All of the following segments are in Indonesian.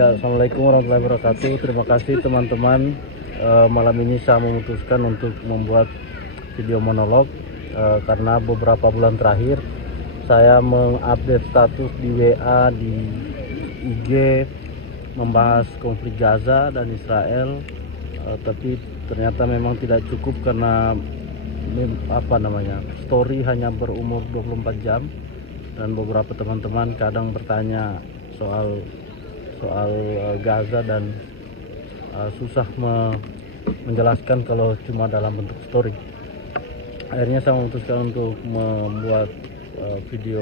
Ya, assalamualaikum warahmatullahi wabarakatuh. Terima kasih teman-teman. Malam ini saya memutuskan untuk membuat video monolog karena beberapa bulan terakhir saya mengupdate status di WA, di IG, membahas konflik Gaza dan Israel, tapi ternyata memang tidak cukup karena story hanya berumur 24 jam dan beberapa teman-teman kadang bertanya soal Gaza dan susah menjelaskan kalau cuma dalam bentuk story. Akhirnya saya memutuskan untuk membuat video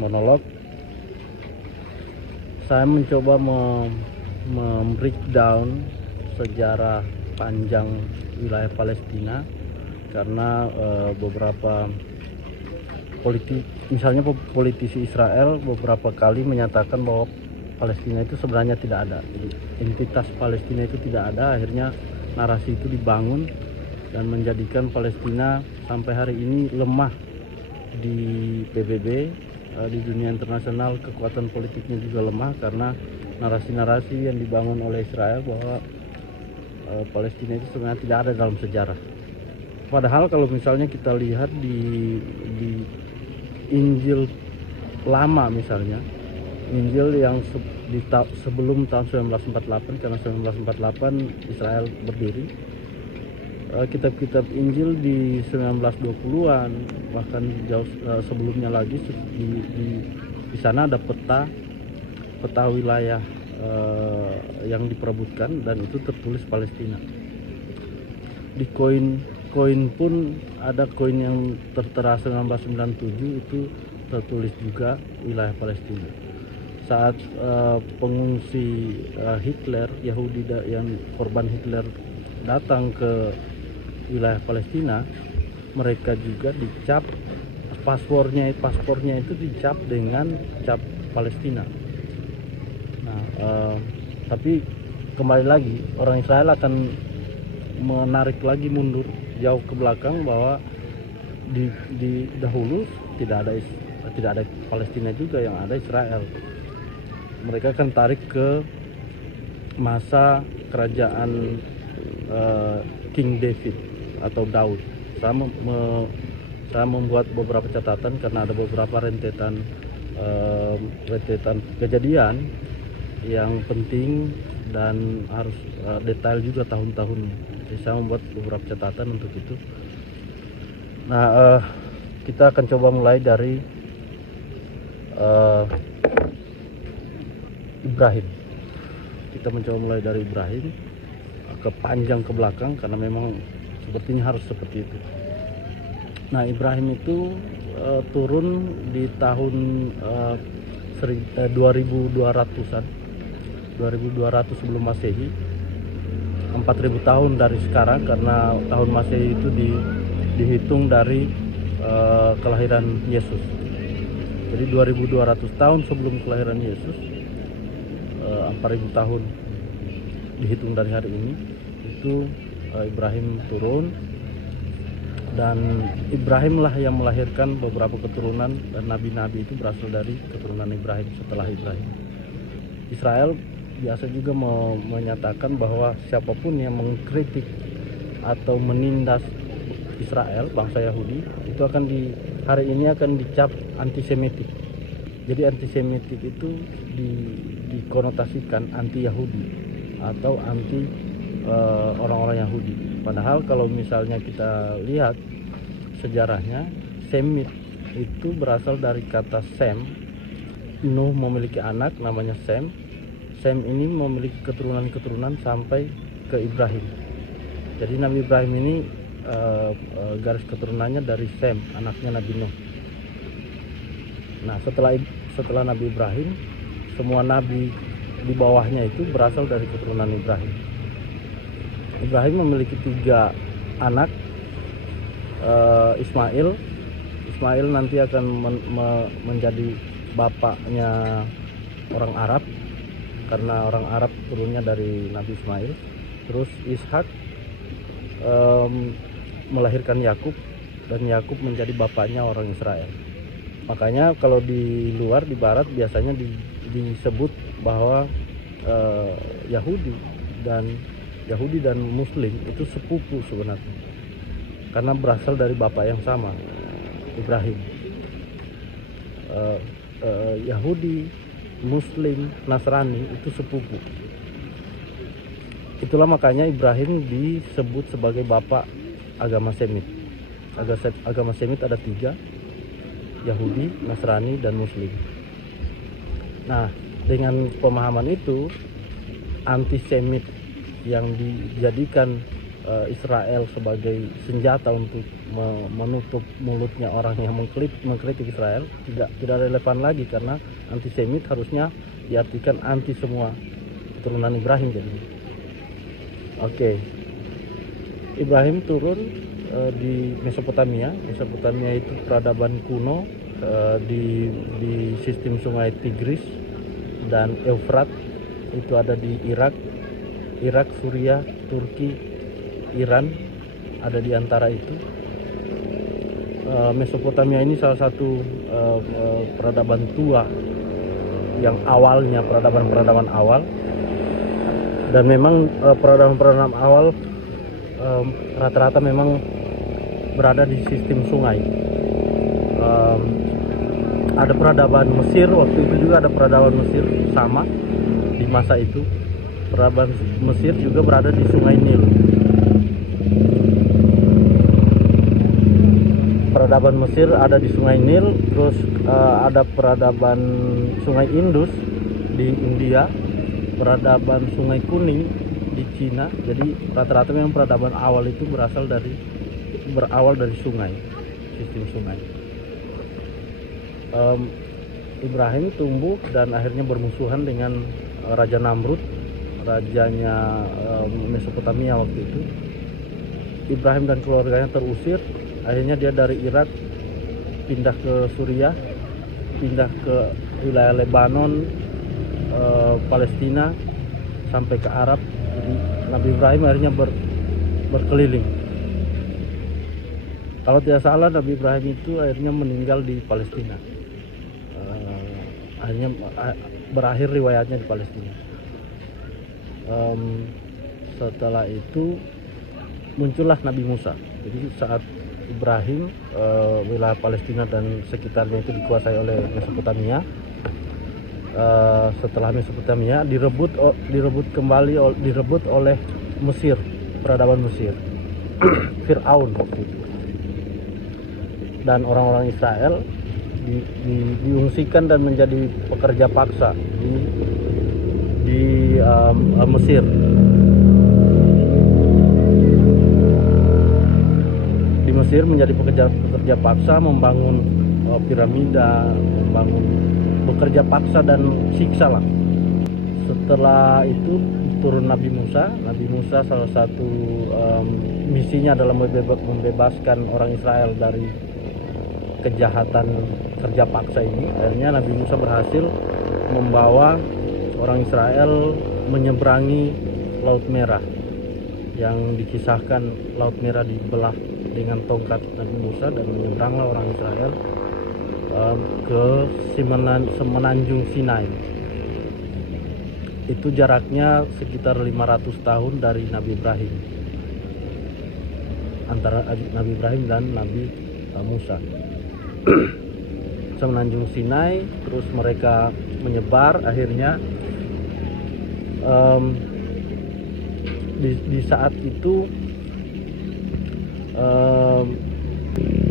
monolog. Saya mencoba breakdown sejarah panjang wilayah Palestina karena beberapa politisi Israel beberapa kali menyatakan bahwa Palestina itu sebenarnya tidak ada. Jadi entitas Palestina itu tidak ada. Akhirnya narasi itu dibangun dan menjadikan Palestina sampai hari ini lemah di PBB, di dunia internasional. Kekuatan politiknya juga lemah karena narasi-narasi yang dibangun oleh Israel bahwa Palestina itu sebenarnya tidak ada dalam sejarah. Padahal kalau misalnya kita lihat di Injil lama, misalnya Injil yang sebelum tahun 1948, karena 1948 Israel berdiri, kitab-kitab Injil di 1920-an bahkan jauh sebelumnya lagi, di sana ada peta wilayah yang diperebutkan dan itu tertulis Palestina. Di koin pun ada koin yang tertera 1997 itu tertulis juga wilayah Palestina. Saat pengungsi Hitler, Yahudi yang korban Hitler datang ke wilayah Palestina, mereka juga dicap paspornya itu dicap dengan cap Palestina. Nah, tapi kembali lagi orang Israel akan menarik lagi mundur jauh ke belakang bahwa di dahulu tidak ada Palestina juga, yang ada Israel. Mereka akan tarik ke masa kerajaan King David atau Daud. Saya membuat beberapa catatan karena ada beberapa rentetan kejadian yang penting dan harus detail juga tahun-tahunnya. Jadi saya membuat beberapa catatan untuk itu. Nah, kita akan coba mulai dari Ibrahim. Kita mencoba mulai dari Ibrahim ke panjang ke belakang karena memang sepertinya harus seperti itu. Nah, Ibrahim itu turun di tahun 2200-an, 2200 sebelum Masehi, 4000 tahun dari sekarang, karena tahun Masehi itu dihitung dari kelahiran Yesus. Jadi 2200 tahun sebelum kelahiran Yesus, 4000 tahun dihitung dari hari ini, itu Ibrahim turun, dan Ibrahim lah yang melahirkan beberapa keturunan, dan nabi-nabi itu berasal dari keturunan Ibrahim setelah Ibrahim. Israel biasa juga menyatakan bahwa siapapun yang mengkritik atau menindas Israel, bangsa Yahudi, itu hari ini akan dicap antisemitik. Jadi antisemitik itu dikonotasikan anti Yahudi atau anti orang-orang Yahudi. Padahal kalau misalnya kita lihat sejarahnya, Semit itu berasal dari kata Sem. Nuh memiliki anak namanya Sem. Sem ini memiliki keturunan sampai ke Ibrahim. Jadi Nabi Ibrahim ini garis keturunannya dari Sem, anaknya Nabi Nuh. Nah, setelah Nabi Ibrahim, semua nabi di bawahnya itu berasal dari keturunan Ibrahim. Ibrahim memiliki 3 anak. Ismail nanti akan menjadi bapaknya orang Arab, karena orang Arab turunnya dari Nabi Ismail. Terus Ishak melahirkan Yakub, dan Yakub menjadi bapaknya orang Israel. Makanya kalau di luar, di barat, biasanya disebut bahwa Yahudi dan Muslim itu sepupu sebenarnya, karena berasal dari bapak yang sama, Ibrahim. Yahudi, Muslim, Nasrani itu sepupu. Itulah makanya Ibrahim disebut sebagai bapak agama Semit. Agama Semit ada 3, Yahudi, Nasrani, dan Muslim. Nah, dengan pemahaman itu, antisemit yang dijadikan Israel sebagai senjata untuk menutup mulutnya orang yang mengkritik Israel tidak relevan lagi, karena antisemit harusnya diartikan anti semua keturunan Ibrahim. Jadi oke. Ibrahim turun di Mesopotamia. Mesopotamia itu peradaban kuno di sistem sungai Tigris dan Eufrat. Itu ada di Irak, Suriah, Turki, Iran, ada di antara itu. Mesopotamia ini salah satu peradaban tua yang awalnya peradaban awal, dan memang peradaban awal rata-rata memang berada di sistem sungai. Ada peradaban Mesir, waktu itu juga ada peradaban Mesir sama di masa itu. Peradaban Mesir juga berada di Sungai Nil. Peradaban Mesir ada di Sungai Nil, terus ada peradaban Sungai Indus di India, peradaban Sungai Kuning di Cina. Jadi rata-rata memang peradaban awal itu berawal dari sungai, sistem sungai. Ibrahim tumbuh dan akhirnya bermusuhan dengan Raja Namrud, rajanya Mesopotamia waktu itu. Ibrahim dan keluarganya terusir. Akhirnya dia dari Irak pindah ke Suriah, pindah ke wilayah Lebanon, Palestina, sampai ke Arab. Jadi Nabi Ibrahim akhirnya berkeliling. Kalau tidak salah, Nabi Ibrahim itu akhirnya meninggal di Palestina. Akhirnya berakhir riwayatnya di Palestina. Setelah itu muncullah Nabi Musa. Jadi saat Ibrahim, wilayah Palestina dan sekitarnya itu dikuasai oleh Mesopotamia. Setelah Mesopotamia direbut oleh Mesir, peradaban Mesir, Fir'aun waktu itu. Dan orang-orang Israel diungsikan dan menjadi pekerja paksa di Mesir. Di Mesir menjadi pekerja paksa, membangun piramida, bekerja paksa dan siksa lah. Setelah itu turun Nabi Musa. Nabi Musa salah satu misinya adalah membebaskan orang Israel dari kejahatan kerja paksa ini. Akhirnya Nabi Musa berhasil membawa orang Israel menyeberangi Laut Merah, yang dikisahkan Laut Merah dibelah dengan tongkat Nabi Musa, dan menyeberanglah orang Israel ke semenanjung Sinai. Itu jaraknya sekitar 500 tahun dari Nabi Ibrahim, antara Nabi Ibrahim dan Nabi Musa. Semenanjung Sinai, terus mereka menyebar. Akhirnya di saat itu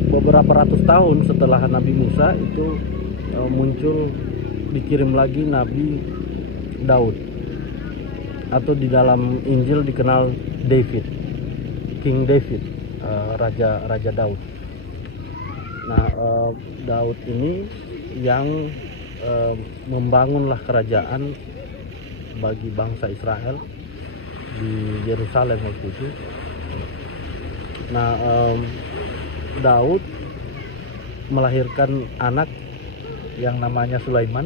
beberapa ratus tahun setelah Nabi Musa itu dikirim lagi Nabi Daud, atau di dalam Injil dikenal David, King David, Raja Daud. Nah, Daud ini yang membangunlah kerajaan bagi bangsa Israel di Yerusalem waktu itu. Nah, Daud melahirkan anak yang namanya Sulaiman,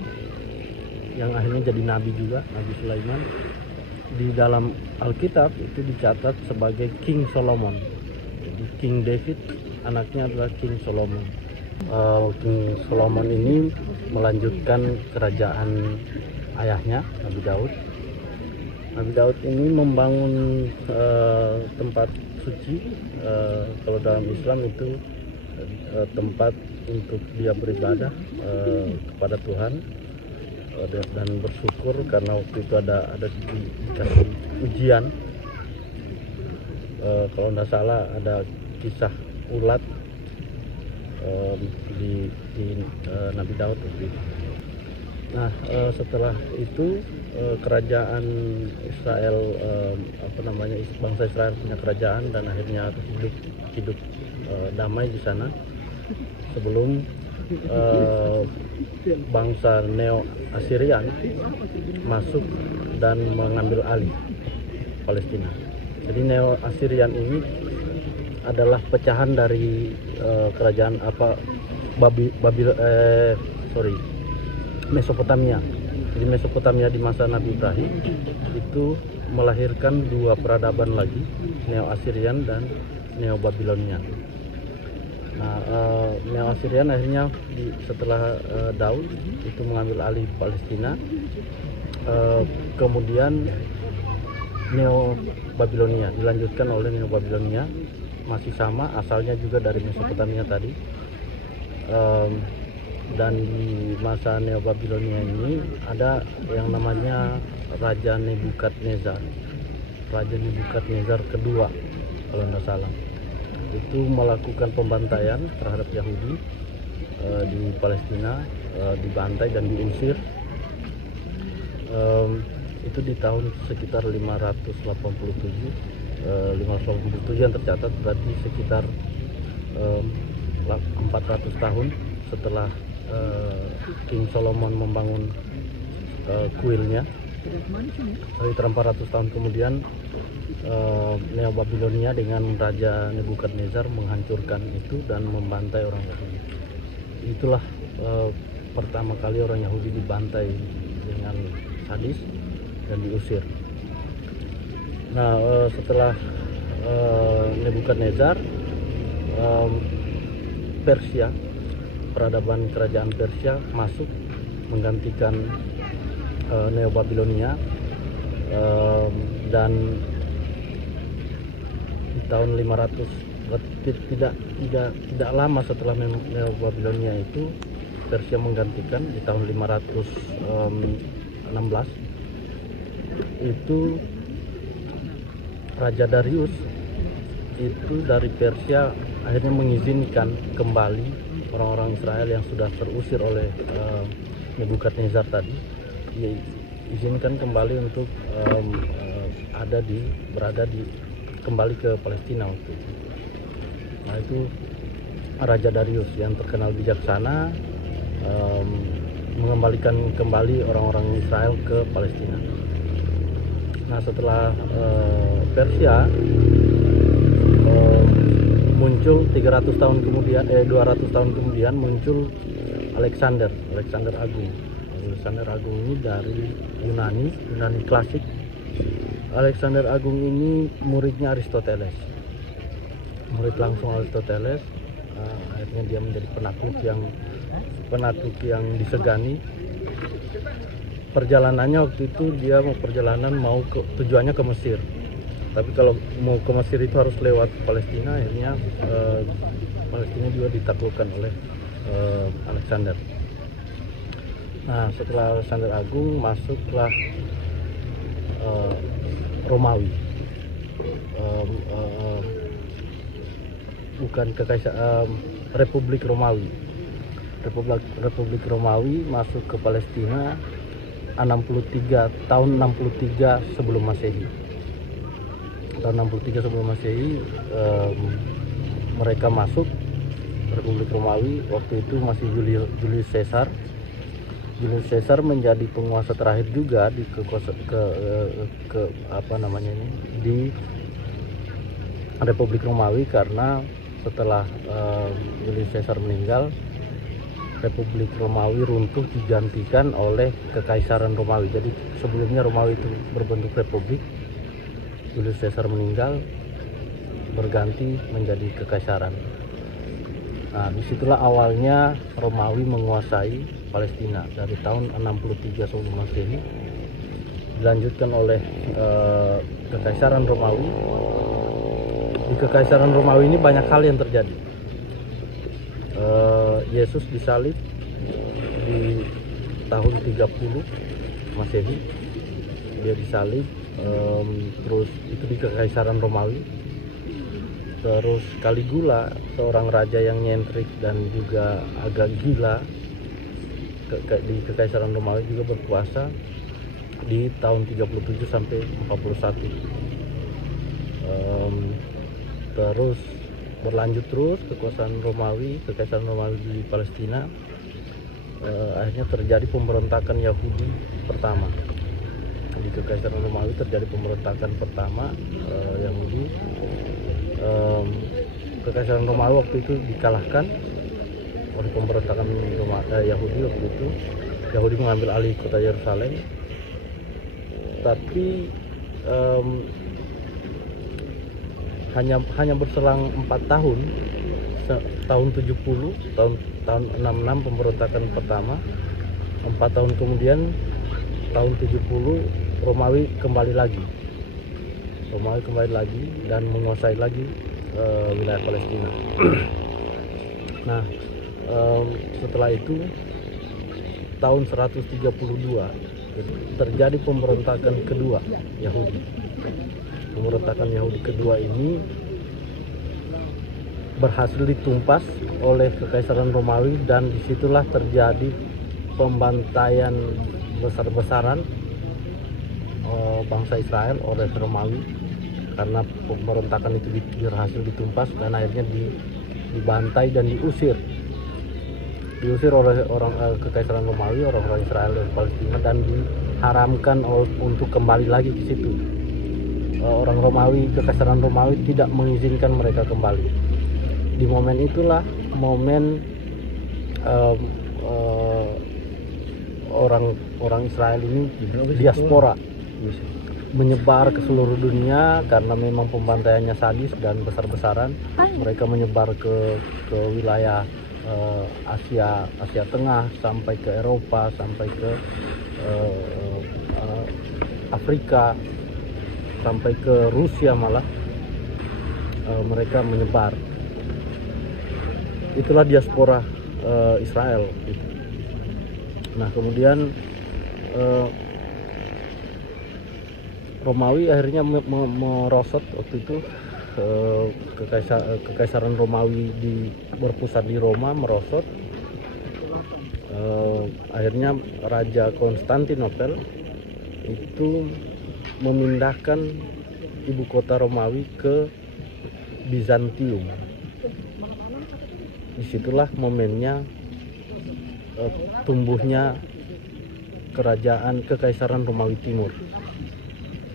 yang akhirnya jadi nabi juga, Nabi Sulaiman. Di dalam Alkitab itu dicatat sebagai King Solomon. Jadi King David anaknya adalah King Solomon. King Solomon ini melanjutkan kerajaan ayahnya Nabi Daud. Nabi Daud ini membangun tempat suci, kalau dalam Islam itu tempat untuk dia beribadah kepada Tuhan, dan bersyukur karena waktu itu ada dikasih ujian. Kalau tidak salah ada kisah ulat di Nabi Daud itu. Nah, setelah itu kerajaan Israel, bangsa Israel punya kerajaan dan akhirnya hidup damai di sana sebelum bangsa Neo Assyrian masuk dan mengambil alih Palestina. Jadi Neo Assyrian ini adalah pecahan dari kerajaan Mesopotamia. Jadi Mesopotamia di masa Nabi Ibrahim itu melahirkan dua peradaban lagi, Neo Assyrian dan Neo Babilonia. Nah, Neo Assyrian akhirnya setelah Daud itu mengambil alih Palestina, kemudian Neo Babilonia dilanjutkan oleh Neo Babilonia, masih sama asalnya juga dari Mesopotamia tadi. Dan di masa Neo Babilonia ini ada yang namanya Raja Nebukadnezar. Raja Nebukadnezar kedua kalau tidak salah. Itu melakukan pembantaian terhadap Yahudi di Palestina, dibantai dan diusir. Itu di tahun sekitar 587 yang tercatat, berarti sekitar 400 tahun setelah King Solomon membangun kuilnya. Sekitar 400 tahun kemudian Neo Babilonia dengan Raja Nebukadnezar menghancurkan itu dan membantai orang Yahudi. Itulah pertama kali orang Yahudi dibantai dengan sadis dan diusir. Nah, setelah Nebukadnezar, Persia, peradaban kerajaan Persia masuk menggantikan Neo Babilonia, dan di tahun 500, tidak lama setelah Neo Babilonia itu Persia menggantikan di tahun 516 itu Raja Darius itu dari Persia akhirnya mengizinkan kembali orang-orang Israel yang sudah terusir oleh Nebukadnezar tadi, diizinkan kembali untuk kembali ke Palestina waktu itu. Nah, itu Raja Darius yang terkenal bijaksana, mengembalikan kembali orang-orang Israel ke Palestina. Nah, setelah Persia muncul 200 tahun kemudian muncul Alexander Agung. Alexander Agung ini dari Yunani klasik. Alexander Agung ini muridnya Aristoteles, murid langsung Aristoteles. Akhirnya dia menjadi penakluk yang disegani. Perjalanannya waktu itu dia tujuannya ke Mesir. Tapi kalau mau ke Mesir itu harus lewat Palestina. Akhirnya Palestina juga ditaklukkan oleh Alexander. Nah, setelah Alexander Agung masuklah Romawi, Republik Romawi. Republik Romawi masuk ke Palestina tahun 63 sebelum Masehi. Tahun 63 sebelum Masehi mereka masuk Republik Romawi. Waktu itu masih Julius Caesar. Julius Caesar menjadi penguasa terakhir juga di Republik Romawi, karena setelah Julius Caesar meninggal, Republik Romawi runtuh digantikan oleh Kekaisaran Romawi. Jadi sebelumnya Romawi itu berbentuk republik, Julius Caesar meninggal berganti menjadi kekaisaran. Nah, disitulah awalnya Romawi menguasai Palestina dari tahun 63 sebelum Masehi, dilanjutkan oleh Kekaisaran Romawi. Di Kekaisaran Romawi ini banyak hal yang terjadi. Yesus disalib di tahun 30 Masehi, dia disalib. Terus itu di Kekaisaran Romawi. Terus Caligula, seorang raja yang nyentrik dan juga agak gila di Kekaisaran Romawi, juga berkuasa di tahun 37 sampai 41. Terus berlanjut terus kekuasaan Romawi, Kekaisaran Romawi di Palestina. Akhirnya terjadi pemberontakan Yahudi pertama. Di Kekaisaran Romawi terjadi pemberontakan pertama Yahudi. Kekaisaran Romawi waktu itu dikalahkan oleh pemberontakan Yahudi waktu itu. Yahudi mengambil alih kota Yerusalem, tapi hanya berselang 4 tahun, tahun 70, tahun 66 pemberontakan pertama. 4 tahun kemudian, tahun 70, Romawi kembali lagi dan menguasai lagi wilayah Palestina. Nah, setelah itu tahun 132 terjadi pemberontakan kedua Yahudi. Pemberontakan Yahudi kedua ini berhasil ditumpas oleh Kekaisaran Romawi, dan disitulah terjadi pembantaian besar-besaran bangsa Israel oleh Romawi, karena pemberontakan itu berhasil ditumpas dan akhirnya dibantai dan diusir oleh Kekaisaran Romawi, orang-orang Israel dari Palestina, dan diharamkan untuk kembali lagi ke situ. Orang Romawi, Kekaisaran Romawi tidak mengizinkan mereka kembali. Di momen itulah momen orang Israel ini diaspora menyebar ke seluruh dunia, karena memang pembantaiannya sadis dan besar-besaran. Mereka menyebar ke wilayah Asia Tengah, sampai ke Eropa, sampai ke Afrika, sampai ke Rusia malah. Mereka menyebar. Itulah diaspora Israel. Nah, kemudian Romawi akhirnya merosot waktu itu. Kekaisaran Romawi berpusat di Roma merosot. Akhirnya Raja Konstantinopel itu memindahkan ibu kota Romawi ke Bizantium. Disitulah momennya tumbuhnya kerajaan Kekaisaran Romawi Timur,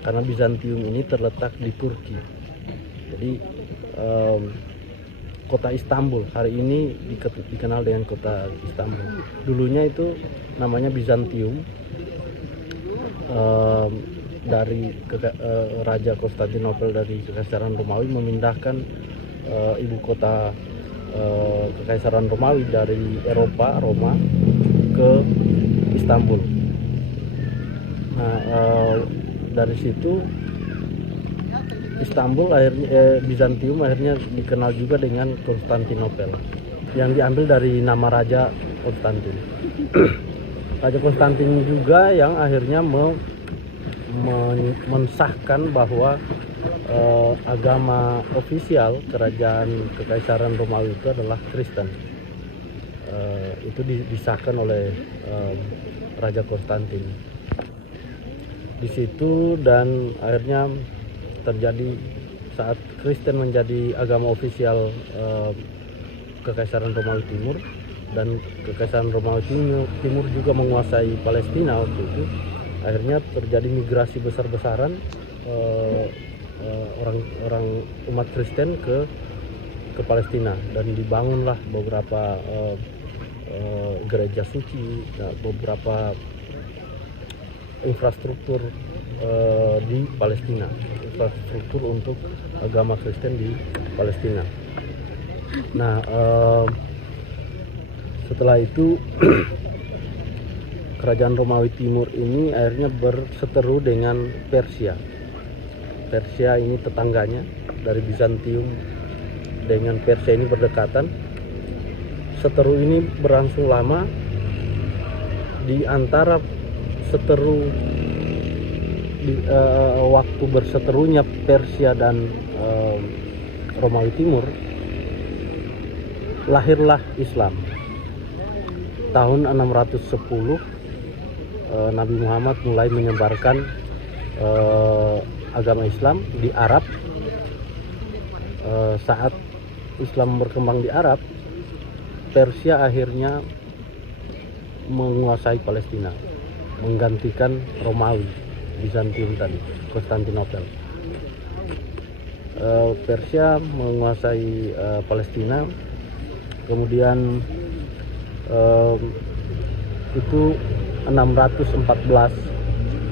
karena Bizantium ini terletak di Turki. Jadi kota Istanbul hari ini dikenal dengan kota Istanbul. Dulunya itu namanya Bizantium. Dari Raja Konstantinopel dari Kekaisaran Romawi memindahkan ibu kota Kekaisaran Romawi dari Eropa, Roma, ke Istanbul. Nah, dari situ Istanbul akhirnya Bizantium akhirnya dikenal juga dengan Konstantinopel, yang diambil dari nama Raja Konstantin. Raja Konstantin juga yang akhirnya mensahkan bahwa agama ofisial kerajaan Kekaisaran Romawi itu adalah Kristen. Itu disahkan oleh Raja Konstantin di situ, dan akhirnya terjadi saat Kristen menjadi agama ofisial Kekaisaran Romawi Timur, dan Kekaisaran Romawi Timur juga menguasai Palestina waktu itu. Akhirnya terjadi migrasi besar-besaran orang umat Kristen ke Palestina, dan dibangunlah beberapa gereja suci, beberapa infrastruktur di Palestina, infrastruktur untuk agama Kristen di Palestina. Nah, setelah itu kerajaan Romawi Timur ini akhirnya berseteru dengan Persia. Persia ini tetangganya, dari Bizantium dengan Persia ini berdekatan. Seteru ini berlangsung lama. Di antara seteru waktu berseterunya Persia dan Romawi Timur, lahirlah Islam. Tahun 610 Nabi Muhammad mulai menyebarkan agama Islam di Arab. Saat Islam berkembang di Arab, Persia akhirnya menguasai Palestina, menggantikan Romawi, Bizantium tadi, Konstantinopel. Persia menguasai Palestina, kemudian itu 614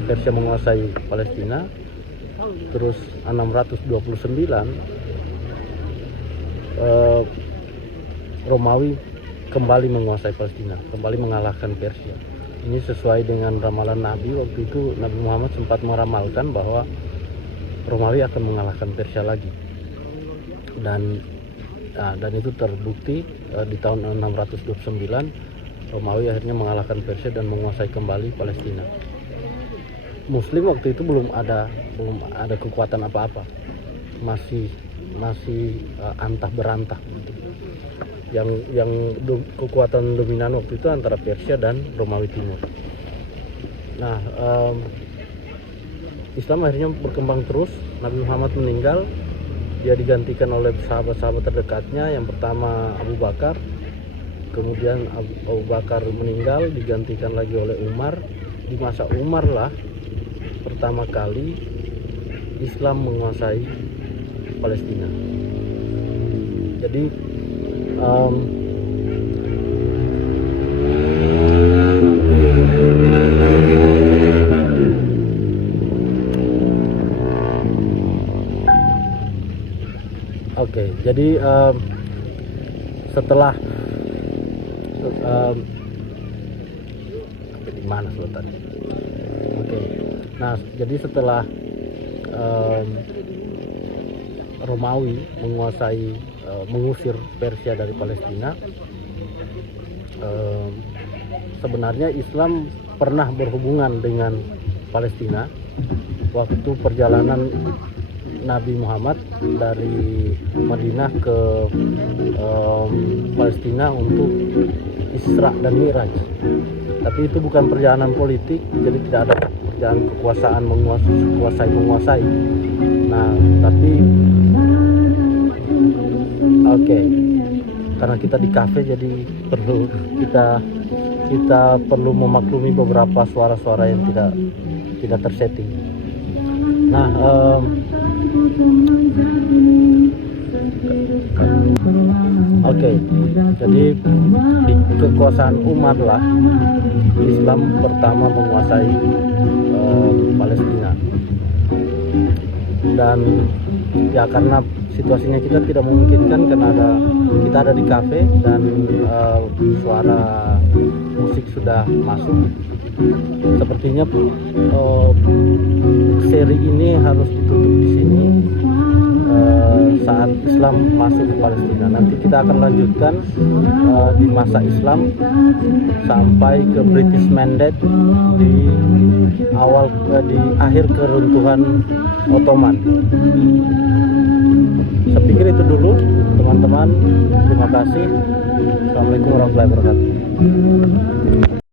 Persia menguasai Palestina, terus 629 Romawi kembali menguasai Palestina, kembali mengalahkan Persia. Ini sesuai dengan ramalan Nabi. Waktu itu Nabi Muhammad sempat meramalkan bahwa Romawi akan mengalahkan Persia lagi, dan itu terbukti. Di tahun 629 Romawi akhirnya mengalahkan Persia dan menguasai kembali Palestina. Muslim waktu itu belum ada kekuatan apa-apa, masih antah berantah gitu. Yang kekuatan dominan waktu itu antara Persia dan Romawi Timur. Nah, Islam akhirnya berkembang terus. Nabi Muhammad meninggal, dia digantikan oleh sahabat-sahabat terdekatnya. Yang pertama Abu Bakar, kemudian Abu Bakar meninggal, digantikan lagi oleh Umar. Di masa Umar lah pertama kali Islam menguasai Palestina. Jadi jadi setelah di mana tadi? Nah, jadi setelah Romawi menguasai, mengusir Persia dari Palestina, sebenarnya Islam pernah berhubungan dengan Palestina waktu perjalanan Nabi Muhammad dari Madinah ke Palestina untuk Isra dan Mi'raj. Tapi itu bukan perjalanan politik, jadi tidak ada perjalanan kekuasaan menguasai. Nah, tapi karena kita di kafe, jadi perlu kita perlu memaklumi beberapa suara-suara yang tidak tersetting. Nah, jadi di kekuasaan Umar lah Islam pertama menguasai Palestina. Dan ya karena situasinya kita tidak memungkinkan, karena kita ada di kafe dan suara musik sudah masuk. Sepertinya seri ini harus ditutup di sini saat Islam masuk ke Palestina. Nanti kita akan lanjutkan di masa Islam sampai ke British Mandate di akhir keruntuhan Ottoman. Saya pikir itu dulu, teman-teman. Terima kasih. Assalamualaikum warahmatullahi wabarakatuh.